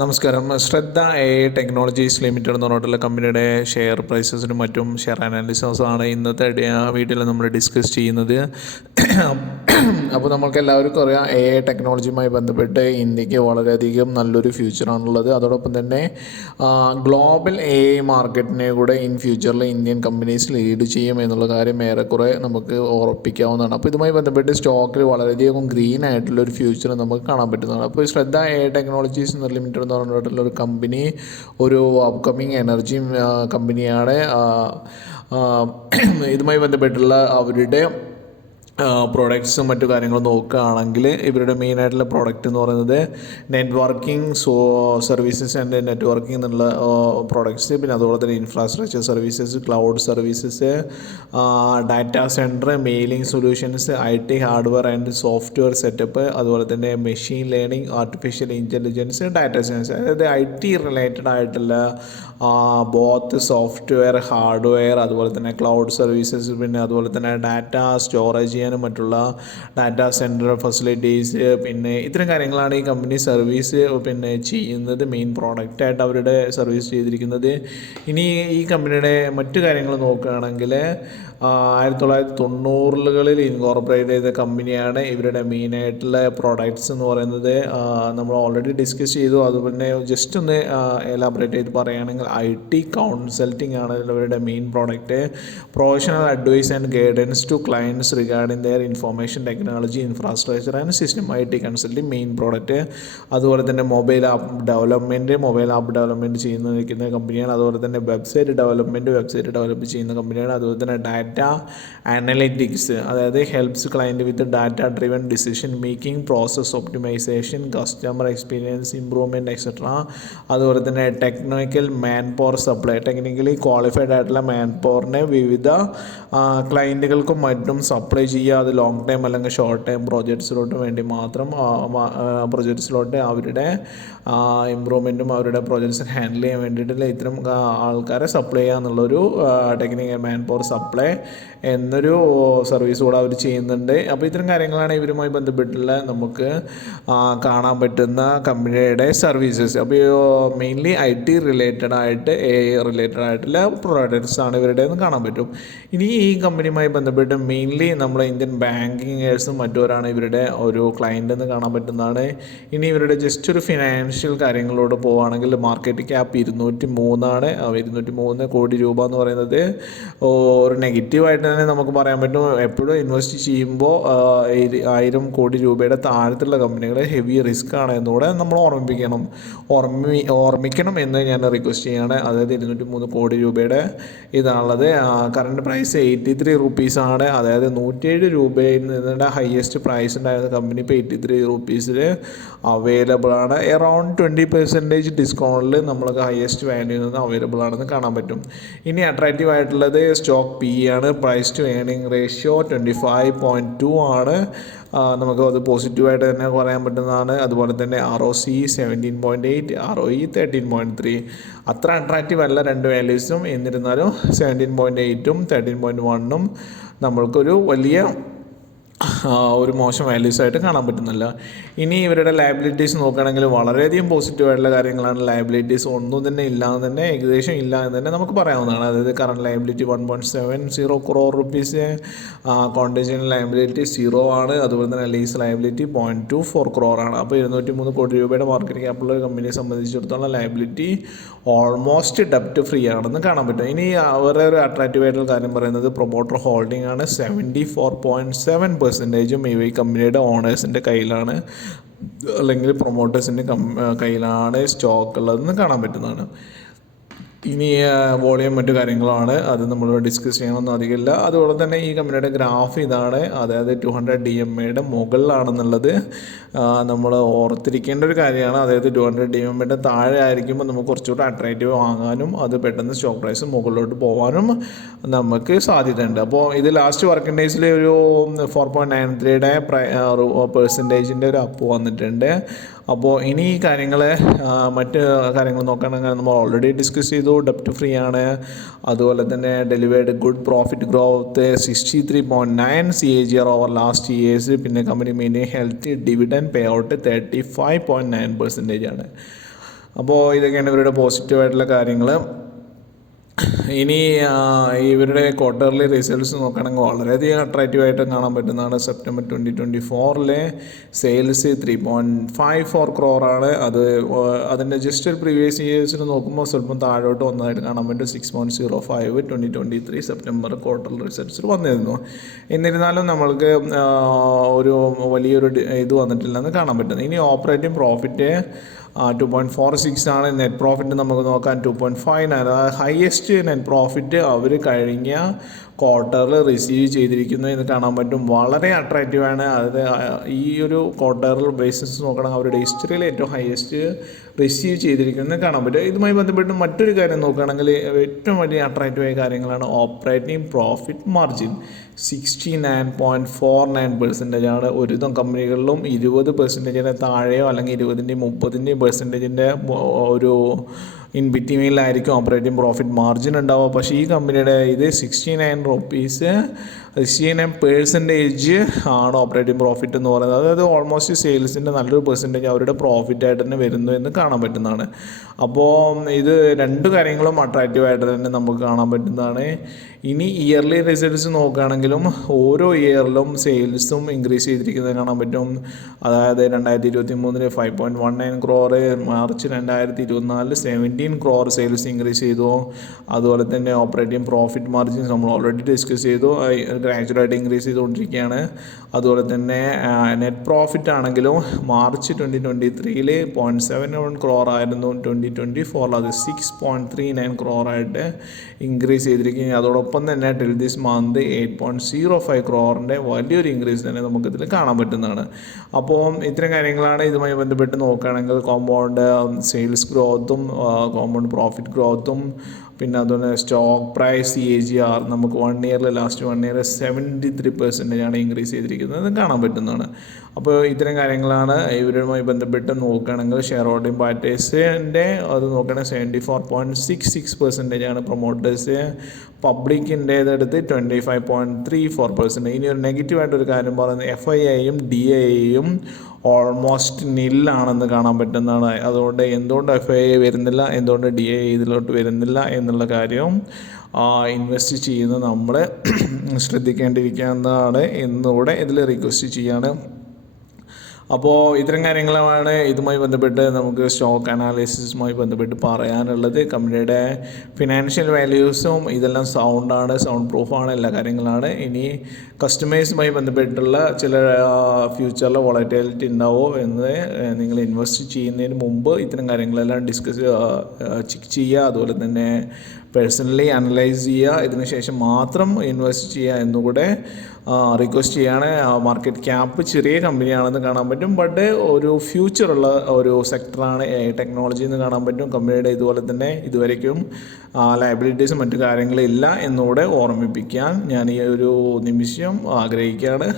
നമസ്കാരം. ശ്രദ്ധ A technologies limited എന്ന് പറഞ്ഞിട്ടുള്ള കമ്പനിയുടെ ഷെയർ പ്രൈസസിനും മറ്റും ഷെയർ അനാലിസിസാണ് ഇന്നത്തെ വീഡിയോയിൽ നമ്മൾ ഡിസ്കസ് ചെയ്യുന്നത്. അപ്പോൾ നമുക്ക് എല്ലാവർക്കും അറിയാം, ടെക്നോളജിയുമായി ബന്ധപ്പെട്ട് ഇന്ത്യക്ക് വളരെയധികം നല്ലൊരു ഫ്യൂച്ചറാണുള്ളത്. അതോടൊപ്പം തന്നെ ഗ്ലോബൽ മാർക്കറ്റിനെ കൂടെ ഇൻ ഫ്യൂച്ചറിൽ ഇന്ത്യൻ കമ്പനീസ് ലീഡ് ചെയ്യും എന്നുള്ള കാര്യം ഏറെക്കുറെ നമുക്ക് ഉറപ്പിക്കാവുന്നതാണ്. അപ്പോൾ ഇതുമായി ബന്ധപ്പെട്ട് സ്റ്റോക്കിൽ വളരെയധികം ഗ്രീൻ ആയിട്ടുള്ളൊരു ഫ്യൂച്ചർ നമുക്ക് കാണാൻ പറ്റുന്നതാണ്. അപ്പോൾ ശ്രദ്ധ ടെക്നോളജീസ് ലിമിറ്റഡ് എന്ന് പറഞ്ഞിട്ടുള്ള ഒരു കമ്പനി ഒരു അപ്കമിങ് എനർജി കമ്പനിയാണ്. ഇതുമായി ബന്ധപ്പെട്ടുള്ള അവരുടെ പ്രോഡക്ട്സും മറ്റു കാര്യങ്ങളും നോക്കുകയാണെങ്കിൽ ഇവരുടെ മെയിനായിട്ടുള്ള പ്രോഡക്റ്റ് എന്ന് പറയുന്നത് നെറ്റ്വർക്കിംഗ് സർവീസസ് ആൻഡ് നെറ്റ്വർക്കിംഗ് എന്നുള്ള പ്രോഡക്ട്സ്, പിന്നെ അതുപോലെ തന്നെ infrastructure services, cloud services, data centre, mailing solutions, IT hardware and software setup, അതുപോലെ തന്നെ machine learning, artificial intelligence, data science, അതായത് IT റിലേറ്റഡ് ആയിട്ടുള്ള ബോത്ത് സോഫ്റ്റ്വെയർ, ഹാർഡ്വെയർ, അതുപോലെ തന്നെ ക്ലൗഡ് സർവീസസ്, പിന്നെ അതുപോലെ തന്നെ ഡാറ്റ സ്റ്റോറേജ് ചെയ്യാനും മറ്റുള്ള ഡാറ്റാ സെൻറ്റർ ഫെസിലിറ്റീസ്, പിന്നെ ഇത്തരം കാര്യങ്ങളാണ് ഈ കമ്പനി സർവീസ് പിന്നെ ചെയ്യുന്നത്. മെയിൻ പ്രോഡക്റ്റായിട്ട് അവരുടെ സർവീസ് ചെയ്തിരിക്കുന്നത്. ഇനി ഈ കമ്പനിയുടെ മറ്റു കാര്യങ്ങൾ നോക്കുകയാണെങ്കിൽ 1990കളിൽ ഇൻകോർപ്പറേറ്റ് ചെയ്ത കമ്പനിയാണ്. ഇവരുടെ മെയിനായിട്ടുള്ള പ്രോഡക്ട്സ് എന്ന് പറയുന്നത് നമ്മൾ ഓൾറെഡി ഡിസ്കസ് ചെയ്തു. അതുപോലെ ജസ്റ്റ് ഒന്ന് എലാബറേറ്റ് ചെയ്ത് പറയുകയാണെങ്കിൽ IT കൗൺസൾട്ടിംഗ് ആണ് ഇവരുടെ main product. Professional advice and guidance to clients regarding their information technology, infrastructure and system, IT consulting main product. അതുപോലെ തന്നെ മൊബൈൽ ആപ്പ് ഡെവലപ്മെൻറ്റ് ചെയ്യുന്ന കമ്പനിയാണ്. അതുപോലെ തന്നെ വെബ്സൈറ്റ് ഡെവലപ്പ് ചെയ്യുന്ന കമ്പനിയാണ്. അതുപോലെ തന്നെ ഡാറ്റ അനലിറ്റിക്സ്, അതായത് helps client with data driven decision making, process optimization, customer experience improvement etcetera. അതുപോലെ തന്നെ ടെക്നിക്കലി ക്വാളിഫൈഡ് ആയിട്ടുള്ള മാൻ പവറിനെ വിവിധ ക്ലയൻറ്റുകൾക്കും മറ്റും സപ്ലൈ ചെയ്യുക. അത് ലോങ് ടൈം അല്ലെങ്കിൽ ഷോർട്ട് ടൈം പ്രോജക്ട്സിലോട്ട് വേണ്ടി മാത്രം പ്രോജക്ട്സിലോട്ട് അവരുടെ ഇമ്പ്രൂവ്മെൻറ്റും അവരുടെ പ്രോജക്ട്സ് ഹാൻഡിൽ ചെയ്യാൻ വേണ്ടിയിട്ടുള്ള ഇത്തരം ആൾക്കാരെ സപ്ലൈ ചെയ്യുക എന്നുള്ളൊരു ടെക്നിക്കൽ മാൻ പവർ സപ്ലൈ എന്നൊരു സർവീസ് കൂടെ അവർ ചെയ്യുന്നുണ്ട്. അപ്പോൾ ഇത്തരം കാര്യങ്ങളാണ് ഇവരുമായി ബന്ധപ്പെട്ടുള്ള നമുക്ക് കാണാൻ പറ്റുന്ന കമ്പനിയുടെ സർവീസസ്. അപ്പോൾ മെയിൻലി IT റിലേറ്റഡ് ആയിട്ട് റിലേറ്റഡ് ആയിട്ടുള്ള പ്രോഡക്ട്സ് ആണ് ഇവരുടെ കാണാൻ പറ്റും. ഇനി ഈ കമ്പനിയുമായി ബന്ധപ്പെട്ട് മെയിൻലി നമ്മൾ ഇന്ത്യൻ ബാങ്കിങ്ങേഴ്സും മറ്റവരാണ് ഇവരുടെ ഒരു ക്ലയൻ്റ് എന്ന് കാണാൻ പറ്റുന്നതാണ്. ഇനി ഇവരുടെ ജസ്റ്റ് ഒരു ഫിനാൻഷ്യൽ കാര്യങ്ങളോട് പോവുകയാണെങ്കിൽ മാർക്കറ്റ് ക്യാപ്പ് 203 ആണ്. 203 കോടി രൂപ എന്ന് പറയുന്നത് ഒരു നെഗറ്റീവായിട്ട് തന്നെ നമുക്ക് പറയാൻ പറ്റും. എപ്പോഴും ഇൻവെസ്റ്റ് ചെയ്യുമ്പോൾ 1000 കോടി രൂപയുടെ താഴത്തുള്ള കമ്പനികൾ ഹെവി റിസ്ക് ആണ് എന്നുകൂടെ നമ്മൾ ഓർമ്മിക്കണം എന്ന് ഞാൻ റിക്വസ്റ്റ് ചെയ്യുകയാണ്. അതായത് 203 കോടി രൂപയുടെ ഇതാണുള്ളത്. കറണ്ട് പ്രൈസ് 83 റുപ്പീസാണ്. അതായത് 107 രൂപയിൽ നിന്നുള്ള ഹയസ്റ്റ് പ്രൈസ് ഉണ്ടായിരുന്ന കമ്പനി ഇപ്പോൾ 83 റുപ്പീസിൽ അവൈലബിൾ ആണ്. അറൗണ്ട് 20% ഡിസ്കൗണ്ടിൽ നമ്മൾക്ക് ഹയസ്റ്റ് വാല്യൂ നിന്ന് അവൈലബിൾ ആണെന്ന് കാണാൻ പറ്റും. ഇനി അട്രാക്റ്റീവ് ആയിട്ടുള്ളത് സ്റ്റോക്ക് PE ആണ്. പ്രൈസ് ടു ഏർണിംഗ് റേഷ്യോ 25.2 ആണ്. നമുക്ക് അത് പോസിറ്റീവായിട്ട് തന്നെ പറയാൻ പറ്റുന്നതാണ്. അതുപോലെ തന്നെ ROC 17.8, ROE 13.3. അത്ര അട്രാക്റ്റീവ് അല്ല രണ്ട് വാല്യൂസും. എന്നിരുന്നാലും 17.8ഉം 13.1ഉം നമ്മൾക്കൊരു വലിയ ഒരു മോശം വാല്യൂസായിട്ട് കാണാൻ പറ്റുന്നില്ല. ഇനി ഇവരുടെ ലയബിലിറ്റീസ് നോക്കുകയാണെങ്കിൽ വളരെയധികം പോസിറ്റീവായിട്ടുള്ള കാര്യങ്ങളാണ്. ലയബിലിറ്റീസ് ഒന്നും തന്നെ ഇല്ലാതെ തന്നെ ഏകദേശം ഇല്ല എന്ന് തന്നെ നമുക്ക് പറയാവുന്നതാണ്. അതായത് current liability 1.70 crore rupees, contingent liability 0 ആണ്. അതുപോലെ തന്നെ ലീസ് ലയബിലിറ്റി 0.24 crore ആണ്. അപ്പോൾ 203 കോടി രൂപയുടെ മാർക്കറ്റ് ക്യാപ്പുള്ള കമ്പനിയെ സംബന്ധിച്ചിടത്തോളം ലയബിലിറ്റി ഓൾമോസ്റ്റ് ഡെപ്റ്റ് ഫ്രീ ആണെന്ന് കാണാൻ പറ്റും. ഇനി വേറെ ഒരു അട്രാക്റ്റീവ് ആയിട്ടുള്ള കാര്യം പറയുന്നത് പ്രൊമോട്ടർ ഹോൾഡിംഗ് ആണ്. 74.7% ഈ കമ്പനിയുടെ ഓണേഴ്സിൻ്റെ കയ്യിലാണ്, അല്ലെങ്കിൽ പ്രൊമോട്ടേഴ്സിൻ്റെ കയ്യിലാണ് സ്റ്റോക്ക് ഉള്ളതെന്ന് കാണാൻ പറ്റുന്നതാണ്. ഇനി വോളിയം മറ്റു കാര്യങ്ങളാണ്, അത് നമ്മൾ ഡിസ്കസ് ചെയ്യണമെന്ന് അധികമില്ല. അതുപോലെ തന്നെ ഈ കമ്പനിയുടെ ഗ്രാഫ് ഇതാണ്. അതായത് 200 DMAയുടെ മുകളിലാണെന്നുള്ളത് നമ്മൾ ഓർത്തിരിക്കേണ്ട ഒരു കാര്യമാണ്. അതായത് 200 DMAയുടെ താഴെ ആയിരിക്കുമ്പോൾ നമുക്ക് കുറച്ചുകൂടെ അട്രാക്റ്റീവ് വാങ്ങാനും അത് പെട്ടെന്ന് സ്റ്റോക്ക് പ്രൈസ് മുകളിലോട്ട് പോകാനും നമുക്ക് സാധ്യതയുണ്ട്. അപ്പോൾ ഇത് ലാസ്റ്റ് വർക്കിംഗ് ഡേയ്സിൽ ഒരു 4.93യുടെ പെർസെൻറ്റേജിൻ്റെ ഒരു അപ്പ് വന്നിട്ടുണ്ട്. അപ്പോൾ ഇനി ഈ കാര്യങ്ങൾ മറ്റ് കാര്യങ്ങൾ നോക്കുകയാണെങ്കിൽ നമ്മൾ ഓൾറെഡി ഡിസ്കസ് ചെയ്തു. ഡെപ്റ്റ് ഫ്രീ ആണ്. അതുപോലെ തന്നെ delivered good profit growth 63.9 CAGR over last years. പിന്നെ company maintain healthy dividend pay out 35.9% ആണ്. അപ്പോൾ ഇതൊക്കെയാണ് ഇവരുടെ പോസിറ്റീവായിട്ടുള്ള കാര്യങ്ങൾ. ഇനി ഇവരുടെ ക്വാർട്ടർലി റിസൾട്ട്സ് നോക്കുകയാണെങ്കിൽ വളരെയധികം അട്രാക്റ്റീവായിട്ട് കാണാൻ പറ്റുന്നതാണ്. September 2024 sales 3.54 crore. അതിൻ്റെ ജസ്റ്റ് ഒരു പ്രീവിയസ് ഇയേഴ്സിൽ നോക്കുമ്പോൾ സ്വല്പം താഴോട്ട് വന്നതായിട്ട് കാണാൻ പറ്റും. 6.05 2023 സെപ്റ്റംബർ ക്വാർട്ടർ റിസൾട്ട്സിൽ വന്നിരുന്നു. എന്നിരുന്നാലും നമ്മൾക്ക് ഒരു വലിയൊരു ഇത് വന്നിട്ടില്ലെന്ന് കാണാൻ പറ്റുന്നത്. ഇനി ഓപ്പറേറ്റിംഗ് പ്രോഫിറ്റ് 2.46 ആണ്. നെറ്റ് പ്രോഫിറ്റ് നമുക്ക് നോക്കാം 2.59. അതായത് ഹയസ്റ്റ് നെറ്റ് പ്രോഫിറ്റ് അവർ കഴിഞ്ഞ ക്വാർട്ടറിൽ റിസീവ് ചെയ്തിരിക്കുന്നു എന്ന് കാണാൻ പറ്റും. വളരെ അട്രാക്റ്റീവാണ്. അത് ഈ ഒരു ക്വാർട്ടറിൽ ബേസിസ് നോക്കുകയാണെങ്കിൽ അവരുടെ ഹിസ്റ്ററിയിൽ ഏറ്റവും ഹയസ്റ്റ് റിസീവ് ചെയ്തിരിക്കുന്നത് കാണാൻ പറ്റും. ഇതുമായി ബന്ധപ്പെട്ട് മറ്റൊരു കാര്യം നോക്കുകയാണെങ്കിൽ ഏറ്റവും വലിയ അട്രാക്റ്റീവായ കാര്യങ്ങളാണ് ഓപ്പറേറ്റിംഗ് പ്രോഫിറ്റ് മാർജിൻ 69.49% ആണ്. ഒരുവിധം കമ്പനികളിലും 20% താഴെയോ അല്ലെങ്കിൽ 20%, 30% ഒരു ഇൻ ബിറ്റ്വീനിലായിരിക്കും ഓപ്പറേറ്റിംഗ് പ്രോഫിറ്റ് മാർജിൻ ഉണ്ടാവുക. പക്ഷേ ഈ കമ്പനിയുടെ ഇത് 69 rupees 69% ആണ് ഓപ്പറേറ്റിംഗ് പ്രോഫിറ്റ് എന്ന് പറയുന്നത്. അതായത് ഓൾമോസ്റ്റ് സെയിൽസിൻ്റെ നല്ലൊരു പെർസെൻറ്റേജ് അവരുടെ പ്രോഫിറ്റായിട്ട് തന്നെ വരുന്നു എന്ന് കാണാൻ പറ്റുന്നതാണ്. അപ്പോൾ ഇത് രണ്ട് കാര്യങ്ങളും അട്രാക്റ്റീവായിട്ട് തന്നെ നമുക്ക് കാണാൻ പറ്റുന്നതാണ്. ഇനി ഇയർലി റിസൾട്ട്സ് നോക്കുകയാണെങ്കിലും ഓരോ ഇയറിലും സെയിൽസും ഇൻക്രീസ് ചെയ്തിരിക്കുന്നത് കാണാൻ പറ്റും. അതായത് 2023 5.19 crore, March 2024 17 crore sales increase ചെയ്തു. അതുപോലെ തന്നെ ഓപ്പറേറ്റിംഗ് പ്രോഫിറ്റ് മാർജിൻസ് നമ്മൾ ഓൾറെഡി ഡിസ്കസ് ചെയ്തു, ഗ്രാജുവലായിട്ട് ഇൻക്രീസ് ചെയ്തുകൊണ്ടിരിക്കുകയാണ്. അതുപോലെ തന്നെ നെറ്റ് പ്രോഫിറ്റ് ആണെങ്കിലും മാർച്ച് 2023 0.71 crore ആയിരുന്നു. 2024 അത് 6.39 crore ആയിട്ട് ഇൻക്രീസ് ചെയ്തിരിക്കുകയും അതോടൊപ്പം തന്നെ ടിൽ ദിസ് മന്ത് 8.05 crore വലിയൊരു ഇൻക്രീസ് തന്നെ നമുക്കിതിൽ കാണാൻ പറ്റുന്നതാണ്. അപ്പോൾ ഇത്തരം കാര്യങ്ങളാണ് ഇതുമായി ബന്ധപ്പെട്ട് നോക്കുകയാണെങ്കിൽ കോമ്പൗണ്ട് സെയിൽസ് ഗ്രോത്തും കോമ്പൗണ്ട് പ്രോഫിറ്റ് ഗ്രോത്തും പിന്നെ അതുപോലെ സ്റ്റോക്ക് പ്രൈസ് CAGR നമുക്ക് 1 ഇയറിൽ ലാസ്റ്റ് 1 ഇയർ 73% ആണ് ഇൻക്രീസ് ചെയ്തിരിക്കുന്നത് കാണാൻ പറ്റുന്നതാണ്. അപ്പോൾ ഇത്തരം കാര്യങ്ങളാണ് ഇവരുമായി ബന്ധപ്പെട്ട് നോക്കുകയാണെങ്കിൽ ഷെയർ ഹോൾഡിംഗ് പാർട്ടേഴ്സിൻ്റെ അത് നോക്കുകയാണെങ്കിൽ 74.66% ആണ്. പ്രൊമോട്ടേഴ്സ് പബ്ലിക്കിൻ്റേതെടുത്ത് 25.34%. ഇനി ഒരു നെഗറ്റീവായിട്ടൊരു കാര്യം പറയുന്നത് FIIയും DIIയും ഓൾമോസ്റ്റ് നില്ലാണെന്ന് കാണാൻ പറ്റുന്നതാണ്. അതുകൊണ്ട് എന്തുകൊണ്ട് FII വരുന്നില്ല, എന്തുകൊണ്ട് DII ഇതിലോട്ട് വരുന്നില്ല എന്നുള്ള കാര്യം ഇൻവെസ്റ്റ് ചെയ്യുന്ന നമ്മൾ ശ്രദ്ധിക്കേണ്ടിയിരിക്കുന്നതാണ് എന്നുകൂടെ ഇതിൽ റിക്വസ്റ്റ് ചെയ്യാണ്. അപ്പോൾ ഇത്തരം കാര്യങ്ങളാണ് ഇതുമായി ബന്ധപ്പെട്ട് നമുക്ക് സ്റ്റോക്ക് അനാലിസിസുമായി ബന്ധപ്പെട്ട് പറയാനുള്ളത്. കമ്പനിയുടെ ഫിനാൻഷ്യൽ വാല്യൂസും ഇതെല്ലാം സൗണ്ട് പ്രൂഫാണ്, എല്ലാ കാര്യങ്ങളാണ്. ഇനി കസ്റ്റമേഴ്സുമായി ബന്ധപ്പെട്ടുള്ള ചില ഫ്യൂച്ചറിൽ വോളറ്റിലിറ്റി ഉണ്ടാവോ എന്ന് നിങ്ങൾ ഇൻവെസ്റ്റ് ചെയ്യുന്നതിന് മുമ്പ് ഇത്തരം കാര്യങ്ങളെല്ലാം ചെക്ക് ചെയ്യുക. അതുപോലെ തന്നെ പേഴ്സണലി അനലൈസ് ചെയ്യുക. ഇതിന് ശേഷം മാത്രം ഇൻവെസ്റ്റ് ചെയ്യുക എന്നുകൂടെ റിക്വസ്റ്റ് ചെയ്യാണ്. മാർക്കറ്റ് ക്യാപ്പ് ചെറിയ കമ്പനിയാണെന്ന് കാണാൻ പറ്റും, ബട്ട് ഒരു ഫ്യൂച്ചറുള്ള ഒരു സെക്ടറാണ് ടെക്നോളജി എന്ന് കാണാൻ പറ്റും. കമ്പനിയുടെ ഇതുപോലെ തന്നെ ഇതുവരയ്ക്കും ലയബിലിറ്റീസും മറ്റു കാര്യങ്ങളില്ല എന്നുകൂടെ ഓർമ്മിപ്പിക്കാൻ ഞാൻ ഈ ഒരു നിമിഷം ആഗ്രഹിക്കുകയാണ്.